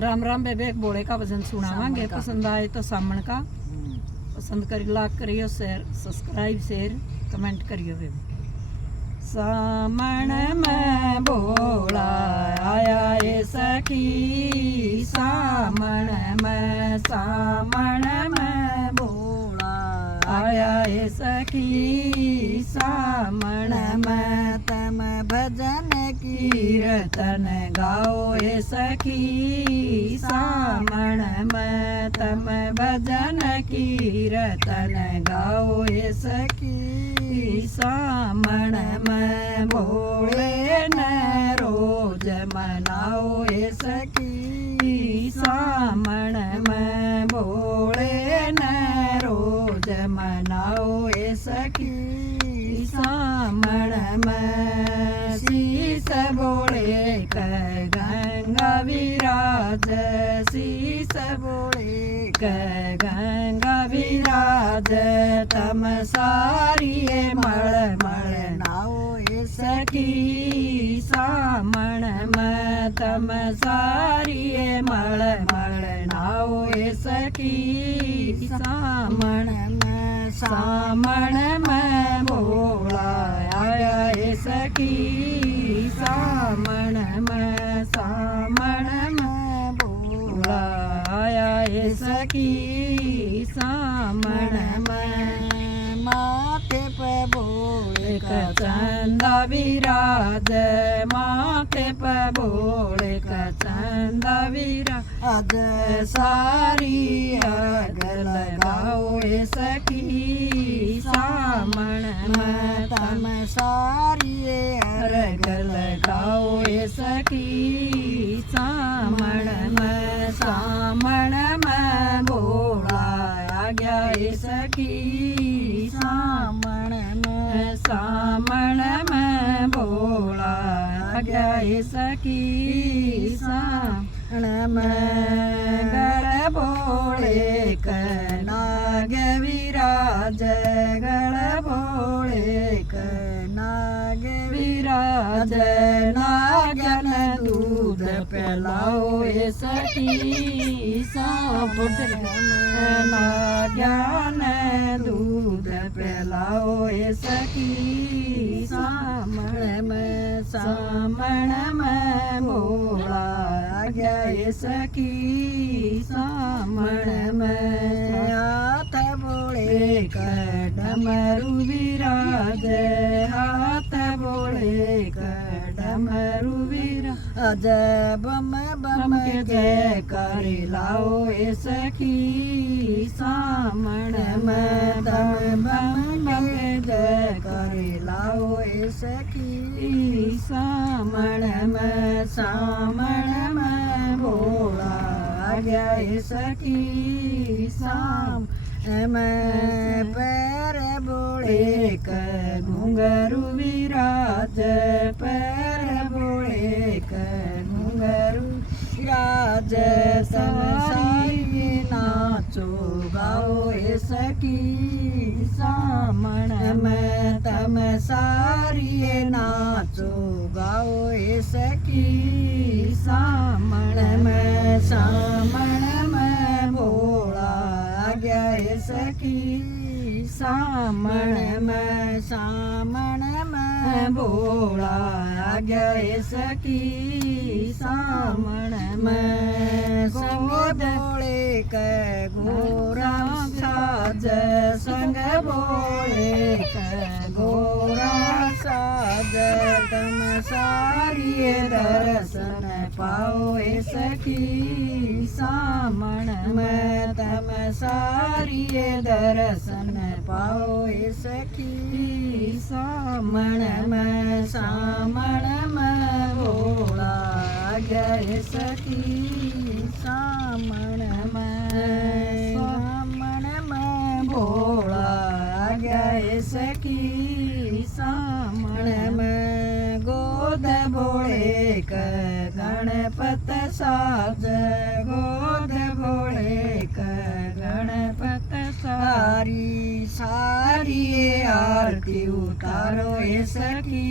राम राम बेबे, एक बोले का भजन सुनावांगे। पसंद आए तो सामण का पसंद कर लाइक करियो, शेयर सब्सक्राइब शेयर कमेंट करियो बेबे। सामण में बोला आया ए सखी, सामण में बोला आया ए सखी, सामण में तम भजन कीर्तन गाओ ए सखी, सामण में तम भजन कीर्तन गाओ ए सखी, सामण में भोले न रोज मनाओ ए सखी, सामण में भोले न रोज मनाओ ए सखी, सामण में शीस बोले क गंगा विराज, शीस बोले क गंगा विराज, तम सारी मळ मळ नाओ ए सखी, सामण में तम सारी मळ मळ नाओ ए सखी, सामण में भोला आया ए सखी, सामण में भोला आया ए सखी, सामण में माथे पे भोले का चंदा विराज, माथे पे भोले का चंदा विराज, सारी आग लगाओ ए सखी, सामण में तम सारी अर्घ लगाओ ए सखी, सामण में भोला आ गया ए सखी, सामण में भोला आ गया ए सखी, सामण में गड़ भोले क नाग विराज, गड़ भोले क नाग विराज, नागन दूध पिलाओ ए सखी, नागन दूध पिलाओ ए सखी, सामण में भोला आ गया ए सखी, सामण में हाथ बोले क डमरू विराज, हाथ बोले क डमरू विराज, बम बम के जय करी लाओ ए सखी, सामण में दम बम के जय करी लाओ ए सखी, सामण में भोला आ गया ए सखी, सामण में पैर बोले क घुंघरू विराज, पैर बोले क घुंघरू विराज, सारी नाचो गाओ ए सखी, सामण में तम सारी नाचो गाओ ए सखी, सामण में भोला आ गया ए सखी, सामण में भोला आ गया ए सखी, सामण में संग बोले क गोरा साज, संग बोले क गोरा साज, तम सारी दर्शन पाओ ए सखी, सामण में तम सारी दर्शन पाओ ए सखी, सामण में भोला आ गया ए सखी, सामण में भोला आ गया ए सखी, सामण में गोद बोले क गणपत साज, गोद बोले क गणपत सारी सारिये आरती उतारो हे सखी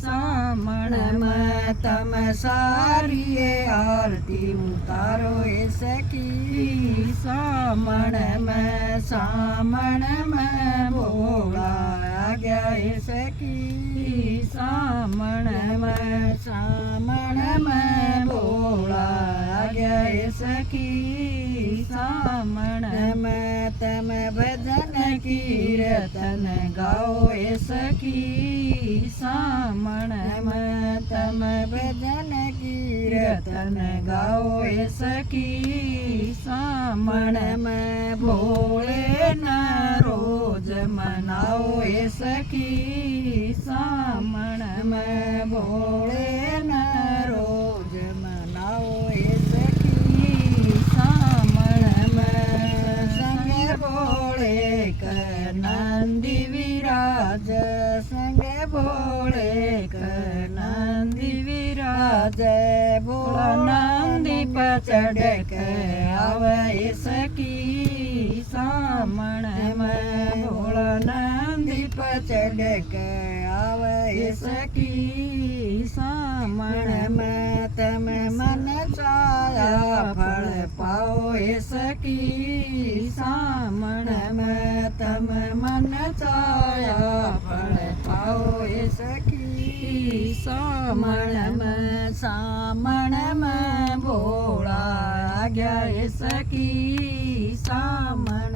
सामण में तम सारिये आरती उतारो हे सखी सामण में भोला आ गया हे सखी सामण में भोला आ गया हे सखी सामण में तम भजन कीर्तन गाओ हे सखी सामण में तम भजन कीर्तन गाओ हे सखी सामण में भोले न रोज मनाओ हे सखी सामण में भोले न रोज मनाओ हे सखी सामण में संग भोले कर नंदी विराज संग भोले कर नंदी विराज भोला नंदी पर चढ़ के आवे सखी सामण में भोला नंदी पर चढ़ के आवे सखी सामण में तम मन चाया फल पाओ हे सखी सामण में तम मन चाया फल पाओ हे सखी सामण में भोला आ गया हे सखी सामण